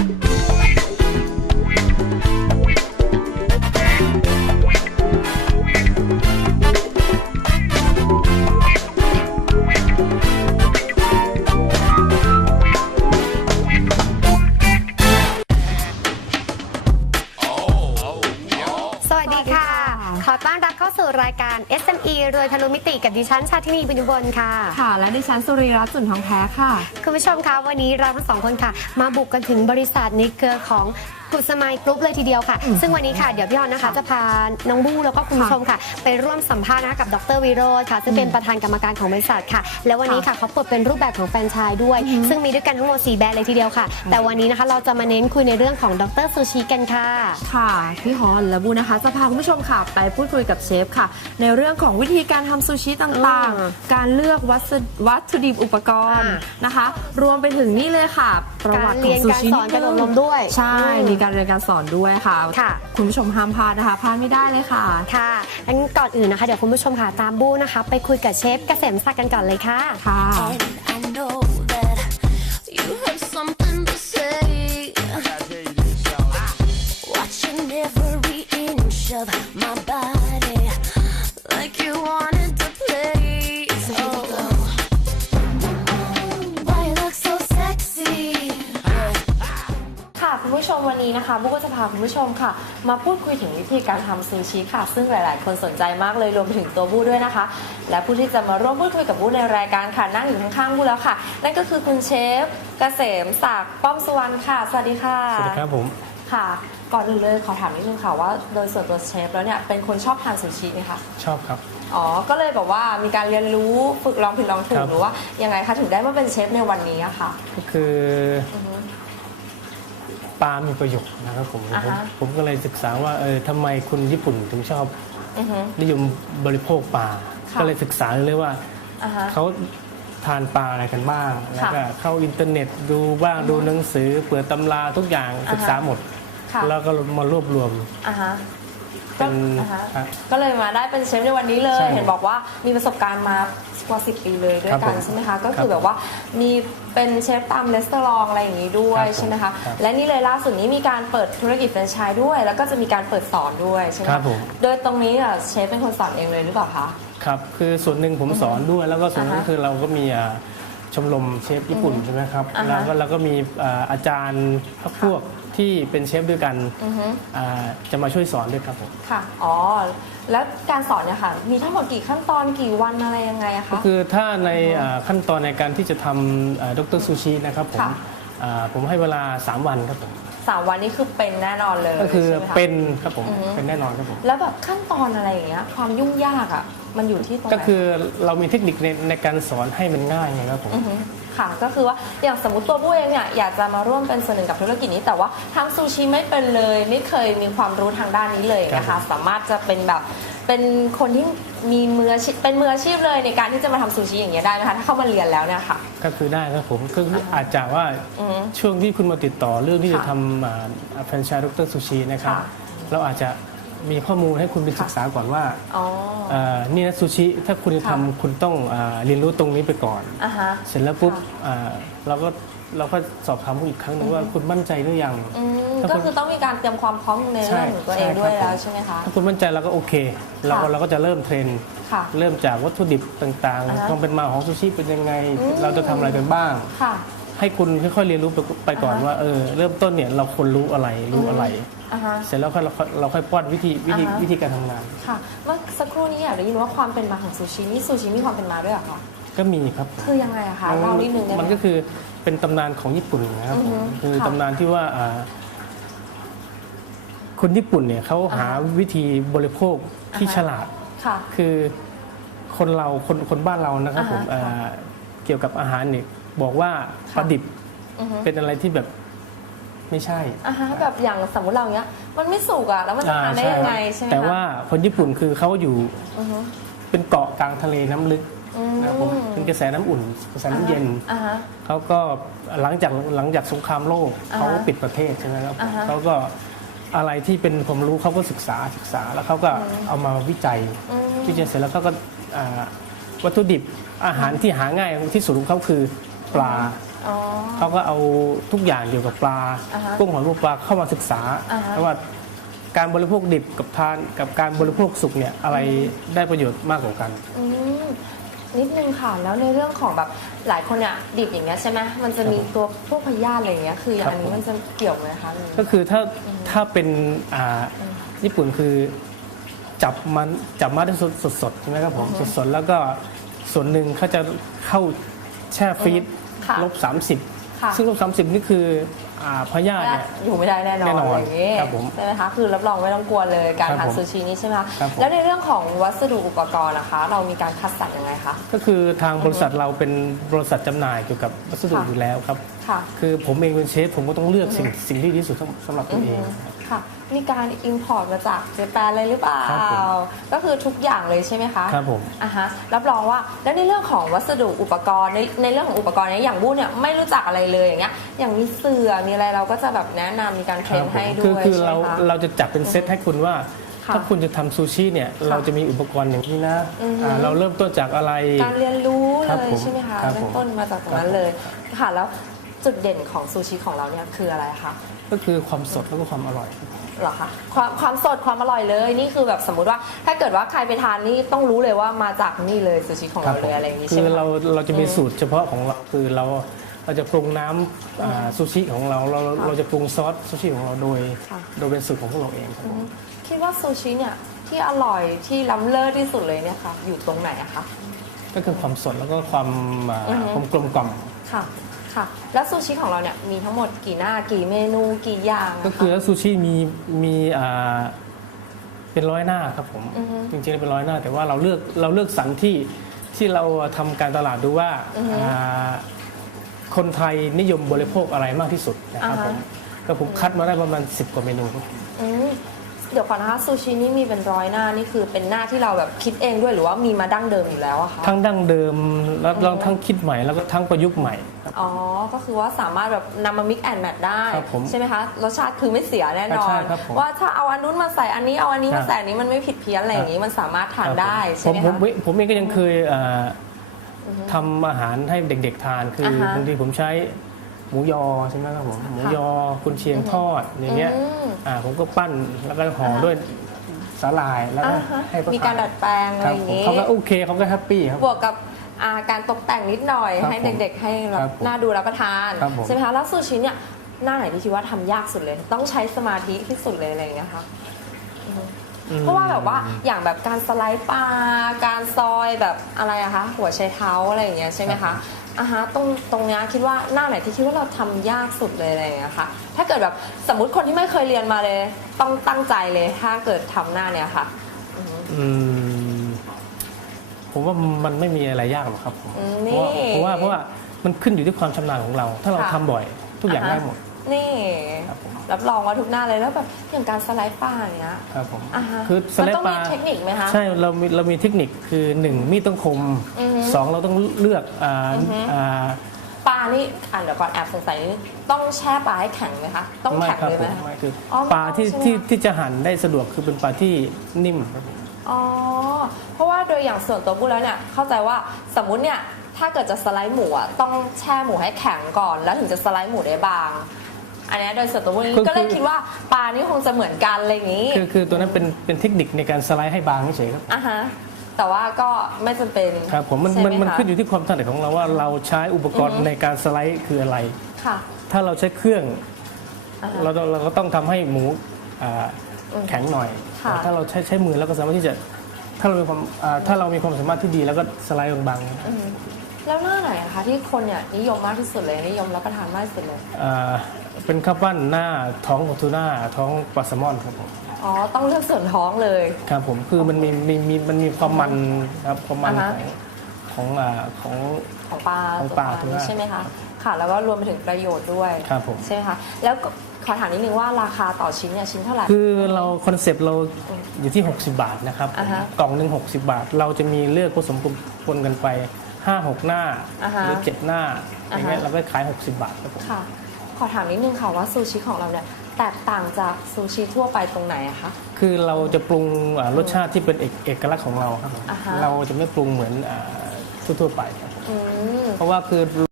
ส สู่รายการ SME รวยทะลุมิติกับดิฉันชาตินีบุญยุบลค่ะ ค่ะ และดิฉันสุรีรัตน์จุนทองแท้ค่ะ คุณผู้ชมคะวันนี้เราทั้งสองคนค่ะ มาบุกกันถึงบริษัทในเครือของ กุสมายกรุ๊ปเลยทีเดียวค่ะ ซึ่งวันนี้ค่ะเดี๋ยวพี่ออนนะคะจะพาน้องบู้แล้วก็คุณผู้ชมค่ะ ไปร่วมสัมภาษณ์นะคะกับดรวิโรธค่ะ ซึ่งเป็นประธานกรรมการของบริษัทค่ะ และวันนี้ค่ะเขาเปิดเป็นรูปแบบของแฟรนไชส์ด้วย ซึ่งมีด้วยกันทั้งหมด4แบรนด์เลยทีเดียวค่ะ แต่วันนี้นะคะเราจะมาเน้นคุยในเรื่องของดรซูชิกันค่ะ ค่ะพี่ฮอนและบูนะคะจะพาคุณผู้ชมค่ะ ไปพูดคุยกับเชฟค่ะ ในเรื่องของวิธีการทำซูชิต่างอืมๆการเลือกวัสดุวัตถุดิบอุปกรณ์อ่นะคะ รวมไปถึงนี่เลยค่ะประวัติของซูชิการเรียนการสอนการอบรมด้วยใช่อืมมีการเรียนการสอนด้วยค่ะ ค่ะคุณผู้ชมห้ามพลาดนะคะพลาดไม่ได้เลยค่ะ ค่ะงั้นก่อนอื่นนะคะ เดี๋ยวคุณผู้ชมค่ะตามบู้นะคะ ไปคุยกับเชฟเกษมศักดิ์กันก่อนเลยค่ะค่ะาคุณผู้ชมค่ะ มาพูดคุยถึงวิธีการทำซูชิค่ะ ซึ่งหลาย ๆ คนสนใจมากเลยรวมไปถึงตัวบู้ด้วยนะคะ และผู้ที่จะมาร่วมพูดคุยกับบู้ในรายการค่ะนั่งอยู่ข้างๆบู้แล้วค่ะ นั่นก็คือคุณเชฟเกษมศักดิ์ป้อมสุวรรณค่ะ สวัสดีค่ะ สวัสดีครับผมค่ะ ก่อนอื่นเลยขอถามนิดนึงค่ะว่าโดยส่วนตัวเชฟแล้วเนี่ยเป็นคนชอบทานซูชิไหมคะชอบครับ อ๋อ ก็เลยแบบว่ามีการเรียนรู้ฝึกลองผิดลองถูคกรับหรือว่ายังไงคะถึงได้มาเป็นเชฟในวันนี้อะค่ะ ก็คืออ ปลามีประโยชน์นะครับผมอ่าผมฮะ ผมก็เลยศึกษาว่าเออทำไมคนญี่ปุ่นถึงชอบอือฮึ นิยมบริโภคปลา ค่ะ ก็เลยศึกษาเลยว่า อ่าฮะ เขาทานปลาอะไรกันบ้าง แล้วก็เข้าอินเทอร์เน็ตดูบ้างดูหนังสือ เปิดตำราทุกอย่างอ่าฮะศึกษาหมด ค่ะ แล้วก็มารวบรวมอ่าฮะ เป็นอ่าฮะครับ ก็เลยมาได้เป็นเชฟในวันนี้เลยใช่เห็นบอกว่ามีประสบการณ์มากว่า10ปีเลยด้วยครับกันผมใช่ไหมคะ ก็คคือรับแบบว่ามีเป็นเชฟตามรีสตอรองอะไรอย่างนี้ด้วยครับผมใช่ไหมคะ ครับและนี่เลยล่าสุดนี้มีการเปิดธุรกิจแฟรนไชส์ด้วย แล้วก็จะมีการเปิดสอนด้วยใช่ไหมครัคะบผม โดยตรงนี้อะเชฟเป็นคนสอนเองเลยหรือเปล่าคะ ครับคือส่วนหนึ่งผมสอนด้วยแล้วก็ส่วนหนึงอ่าฮะก็คือเราก็มีอ่าชมรมเชฟญี่ปุ่นใช่ไหมครับอ่าฮะแล้วก็เราก็มีอ่าอาจารย์พักพวก ที่เป็นเชฟด้วยกันอือฮึอ่าจะมาช่วยสอนด้วยครับผม ค่ะ อ๋อ แล้วการสอนเนี่ยค่ะ มีทั้งหมดกี่ขั้นตอนกี่วันอะไรยังไงอะก็คะคือถ้าในอ่าขั้นตอนในการที่จะทำดรซูชินะครับผมค่ะ อ่าผมให้เวลา 3 วันครับผมสามวันนี้คือเป็นแน่นอนเลยก็คือใช่ไหมะ เป็นครับผมอือฮึ เป็นแน่นอนครับผมแล้วแบบขั้นตอนอะไรอย่างเงี้ย ความยุ่งยากอะมันอยู่ที่ตรงไหนก็คือเรามีเทคนิคในในการสอนให้มันง่ายไงครับผม อฮึ ค่ะ ก็คือว่าอย่างสมมติตัวผู้เองเนี่ยอยากจะมาร่วมเป็นส่วนหนึ่งกับธุรกิจนี้ แต่ว่าทำซูชิไม่เป็นเลย ไม่เคยมีความรู้ทางด้านนี้เลยนะครัคะบสามารถจะเป็นแบบเป็นคนที่มีมืออาชีพเป็นมืออาชีพเลยในการที่จะมาทำซูชิอย่างเงี้ยได้ไหมคะถ้าเข้ามาเรียนแล้วเนี่ยค่ะ ก็คือได้ครับผมก็คืออาจจะว่าอือฮึช่วงที่คุณมาติดต่อเรื่องที่จะค่ะทำแฟรนไชส์ดรซูชินะครับค่ะ เราอาจจะ มีข้อมูลให้คุณไปศึกษาก่อนว่าอ๋อ เอ่อนี่นะซูชิถ้าคุณจะค่ะทำคุณต้องอ่าเรียนรู้ตรงนี้ไปก่อน อะฮะเสร็จแล้วปุ๊บค่ะอ่าเราก็เราก็สอบถามคุณอีกครั้งหนึงว่าคุณมั่นใจหรือยัง อืมถ้าก็คุณคือต้องมีการเตรียมความพร้อมในเรื่องของตัวเองใช่ด้วยครับแล้วใช่ไหมคะ ถ้าคุณมั่นใจเราก็โอเค เราก็ค่ะ เราก็จะเริ่มเทรน ค่ะ เริ่มจากวัตถุดิบต่างอ่าฮะๆความเป็นมาของซูชิเป็นยังไง อืม เราจะทำอะไรกันบ้าง ค่ะ ให้คุณค่อยๆเรียนรู้ไปไปก่อนอ่าฮะว่าเออเริ่มต้นเนี่ยเราควรรู้อะไรรู้อะไร อะฮะ เสร็จแล้วค่อยเราค่อยเราค่อยป้อนวิธีวิธีอ่าฮะ วิธีการทำงาน ค่ะ เมื่อสักครู่นี้อยากได้ยินว่าความเป็นมาของซูชินี่ซูชิมีความเป็นมาด้วยเหรอคะ ก็มีครับ คือยังไงอะคะเล่านิดนึงได้ไหม มันก็คือเป็นตำนานของญี่ปุ่นนะครับอือฮึผมคือค่ะตำนานที่ว่าอ่าคนญี่ปุ่นเนี่ยเขาหาอ่าฮะวิธีบริโภคที่อ่าฮะ ฉลาด ค่ะ คือคนเราคนคนบ้านเรานะครับผมอ่าฮะอ่าเกี่ยวกับอาหารเนี่ย บอกว่าค่ะปลาดิบอือฮึ เป็นอะไรที่แบบไม่ใช่อะฮะแบบอย่างสมมติเราเนี้ย มันไม่สุกอะแล้วมันจะทานได้ยังไงใช่ไหมคะแต่ว่าคนญี่ปุ่นคือเขาอยู่อือฮึเป็นเกาะกลางทะเลน้ำลึกอืมนะครับผมเป็นกระแสน้ำอุ่นกระแสน้ำเย็น อ่าฮะ เขาก็หลังจากหลังจากสงครามโลกอ่าฮะเขาก็ปิดประเทศใช่ไหมครับอ่าฮะเขาก็อะไรที่เป็นความรู้เขาก็ศึกษาศึกษาแล้วเขาก็เอามาวิจัยอืม วิจัยเสร็จแล้วเขาก็อ่าวัตถุดิบอาหารที่หาง่ายที่สุดของเขาคือ ปลา อ๋อ เขาก็เอาทุกอย่างเกี่ยวกับปลาอ่าฮะกุ้งหอยปูปลาเข้ามาศึกษาอ่าฮะ ว่าการบริโภคดิบกับทานกับการบริโภคสุกเนี่ยอะไรได้ประโยชน์มากกว่ากัน อืมนิดนึงค่ะแล้วในเรื่องของแบบหลายคนเนี่ยดิบอย่างเงี้ยใช่ไหมมันจะมีตัวพวกพยาธิอะไรอย่างเงี้ยคืออย่างครับอันนี้ผมมันจะเกี่ยวไหมคะหรือก็คือถ้าถ้าเป็นอ่าญี่ปุ่นคือจับมันจับมาได้สดสดๆใช่ไหมครับผมสดสดๆแล้วก็ส่วนหนึ่งเขาจะเข้าแช่ฟรีซ ค่ะลบสามสิบค่ะ ซึ่งลบสามสิบนี่คืออ่าพยาธิเนี่ย อยู่ไม่ได้แน่นอนแน่นอนอะไรอย่างงี้ครับผมใช่ไหมคะคือรับรองไม่ต้องกลัวเลยการครับทานผมซูชินี่ใช่ไหมคะครับผม แล้วในเรื่องของวัสดุอุปกรณ์นะคะ เรามีการคัดสรรยังไงคะ ก็คือทางบริษัทเราเป็นบริษัทจำหน่ายเกี่ยวกับวัสดุค่ะ อยู่แล้วครับ ค่ะ คือผมเองเป็นเชฟผมก็ต้องเลือกสิ่งสิ่งที่ดีที่สุดสำหรับตัวเองค่ะ มีการอิมพอร์ตมาจากเจแปนเลยหรือเปล่า ครับผม ก็คือทุกอย่างเลยใช่ไหมคะ ครับผม อะฮะรับรองว่าแล้วในเรื่องของวัสดุอุปกรณ์ในในเรื่องของอุปกรณ์เนี้ยอย่างบู้เนี่ยไม่รู้จักอะไรเลยอย่างเงี้ยอย่างมีเสื่อมีอะไรเราก็จะแบบแนะนำมีการเทรนให้ด้คือวยคือใช่เราไหมคะ เราจะจัดเป็นเซตให้คุณว่า ค่ะถ้าคุณจะทำซูชิเนี่ยเราจะมีอุปกรณ์อย่างนี้นะอือฮึ อ่าเราเริ่มต้นจากอะไร การเรียนรู้ครับเลยผมใช่ไหมคะครับเริ่ผมมต้นมาจากตรงนั้นเลยค่ะแล้วจุดเด่นของซูชิของเราเนี่ยคืออะไรคะ ก็คือความสดแล้วก็ความอร่อยเหรอคะความความสดความอร่อยเลยนี่คือแบบสมมุติว่า ถ้าเกิดว่าใครไปทานนี่ต้องรู้เลยว่ามาจากนี่เลยซูชิของเราเลยอะไรอย่างนี้คืใช่ไหอมเราคะ เราจะมีสูตรเฉพาะของเราคือเราเราจะปรุงน้ำอ่าซูชิของเราเราค่ะเราจะปรุงซอสซูชิของเราโดย ค่ะ โดยเป็นสูตรของพวกเราเองครับผมคิดว่าซูชิเนี่ยที่อร่อยที่ล้ำเลิศที่สุดเลยเนี่ยค่ะอยู่ตรงไหนอะคะ ก็คือความสดแล้วก็ความอ่าอือฮึ ความกลมกล่อมค่ะ ค่ะ แล้วซูชิของเราเนี่ยมีทั้งหมดกี่หน้ากี่เมนูกี่อย่างะะก็คือซูชิมีมีอ่าเป็นร้อยหน้าครับผมอือฮึ จริงๆเป็นร้อยหน้า แต่ว่าเราเลือกเราเลือกสรรที่ที่เราทำการตลาดดูว่าอือฮึอ่าคนไทยนิยมบริโภคอะไรมากที่สุดนะครับอ่าผฮะมก็ผมคัดมาได้ประมาณ 10 กว่าเมนูครับ อืม เดี๋ยวก่อนนะคะซูชินี่มีเป็นร้อยหน้านี่คือเป็นหน้าที่เราแบบคิดเองด้วยหรือว่ามีมาดั้งเดิมอยู่แล้วอะคะทั้งดั้งเดิมแล้วแล้วทั้งคิดใหม่แล้วก็ทั้งประยุกต์ใหม่ครับอ๋อ ก็คือว่าสามารถแบบนำมา mix and match ได้ ครับผมใช่ไหมคะ รสชาติคือไม่เสียแน่นอใช่นครับผมว่าถ้าเอาอันนู้นมาใส่อันนี้เอาอันนี้ครัมาบใส่อันนี้มันไม่ผิดเพี้ยนอะไรอย่างนี้มันสามารถทานได้ผใช่มไหมผมคะ ผมผมเองก็ยังเคยเอ่ออทำอาหารให้เด็กๆทานคืออาฮะ บางทีผมใช้ หมูยอใช่ไหมครับผมหมูยอกุนเชียงทอดอย่างเงี้ยอืมอ่าผมก็ปั้นแล้วก็ห่อด้วยสาหร่ายแล้วก็อ่าฮะให้เขามีการทนดัดแปลงอะคไรรับอย่างผมนี้เขาก็โอเคเขาก็แฮปปี้ครับบวกกับอ่าการตกแต่งนิดหน่อยครับให้ผมเด็ก ๆ ให้แบครับบผมน่าดูรับประทานครับผมใช่ไหมคะแล้วซูชิเนี่ยหน้าไหนที่คิดว่าทำยากสุดเลย ต้องใช้สมาธิที่สุดเลยอะไรอย่างเงี้ยคะอืมเพราะว่าแบบว่าอย่างแบบการสไลด์ปลาการซอยแบบอะไรอะคะหัวไชเท้าอะไรอย่างเงี้ยใช่ไหมคะ อะฮะตรงตรงเนี้ยคิดว่าหน้าไหนที่คิดว่าเราทำยากสุดเลยอะไรอย่างเงี้ยค่ะ ถ้าเกิดแบบสมมติคนที่ไม่เคยเรียนมาเลย ต้องตั้งใจเลย ถ้าเกิดทำหน้าเนี้ยค่ะ อืมผมว่ามันไม่มีอะไรยากหรอกครับผมอืมเพราะว่านี่เพราะว่าเพราะว่ามันขึ้นอยู่ที่ความชำนาญของเรา ถ้าเราค่ะ ทำบ่อย ทุกอย่างอ่าฮะได้หมด นี่ ครับผม รับรองว่าทุกหน้าเลยแล้วแบบอย่างการสไลด์ปลาเนี้ย ครับผมอ่าฮะคือสมันไลต้องด์ปมีลาเทคนิคไหมคะ ใช่เรามีเรามีเทคนิคคือหนึ่งมีดต้องคม อือฮึ สองเราต้องเลือกอ่าอือฮึอ่าปลานี่อ่านเดี๋ยวก่อนแอบสงสัยนิดนึงต้องแช่ปลาให้แข็งไหมคะ ต้องไม่แข็งครับเลยผไหมมคะไม่คือออปลาที่ไม่ต้องใช่ไหมที่คะที่จะหั่นได้สะดวกคือเป็นปลาที่นิ่มครับผมอ๋อ เพราะว่าโดยอย่างส่วนตัวพูดแล้วเนี่ย เข้าใจว่าสมมุติเนี่ย ถ้าเกิดจะสไลด์หมูอะต้องแช่หมูให้แข็งก่อน แล้วถึงจะสไลด์หมูได้บาง อันเนี้ยโดยส่วนตัวพูดก็เลยคิดว่าปลานี่คงจะเหมือนกันอะไรอย่างนี้คือคือตัวนั้นเป็นเป็นเทคนิคในการสไลด์ให้บางเฉยๆครับ อะฮะ แต่ว่าก็ไม่จำเป็นครับผมมันใช่ไหมันมันคะ ขึ้นอยู่ที่ความถนัดของเราว่าเราใช้อุปกรณ์อือฮึ ในการสไลด์คืออะไร ค่ะถ้าเราใช้เครื่อง อ่าฮะเราต้องเราก็ต้องทำให้หมูอ่าอืมแข็งหน่อยค่ะ แต่ถ้าเราใช้ใช้มือเราก็สามารถที่จะถ้าเรามีความอ่าถ้าเรามีความสามารถที่ดีแล้วก็สไลด์บางอืมแล้วหน้าไหนอะคะที่คนเนี่ยนิยมมากที่สุดเลยนิยมรับประทานมากที่สุดเลย ๆอ่า เป็นข้าวปั้นหน้าท้องของทูน่าท้องปลาแซลมอนครับผมอ๋อ ต้องเลือกส่วนท้องเลย ครับผมคือมันมีมีมีมันมีความมันครับความมันอ่าขอฮะงของอ่าของ ของปลาของปลาตัวทูน่าใช่ไหมคะค่ะ แล้วก็รวมไปถึงประโยชน์ด้วย ครับผม ใช่ไหมคะ แล้วก็ขอถามนิดนึงว่าราคาต่อชิ้นเนี่ยชิ้นเท่าไหร่ คือเราคอนเซปต์เราอยู่ที่ 60 บาทนะครับผมอ่าฮะกล่องหนึ่ง60 บาท เราจะมีเลือกผสมปนกันไป 5 6 หน้า อ่าฮะหรือ 7 หน้าออ่าฮะย่างเงี้ยเราก็ขาย 60 บาทครับผม ค่ะข อถามนิดนึงค่ะว่าซูชิของเราเนี่ยแตกต่างจากซูชิทั่วไปตรงไหนอะคะ คือเราจะปรุงอ่ารสชาติที่เป็นเอกเอกลักษณ์ของเราครับผมอ่าฮะ เราจะไม่ปรุงเหมือนอ่าทั่วๆไปครับผมอืม เพราะว่าคือ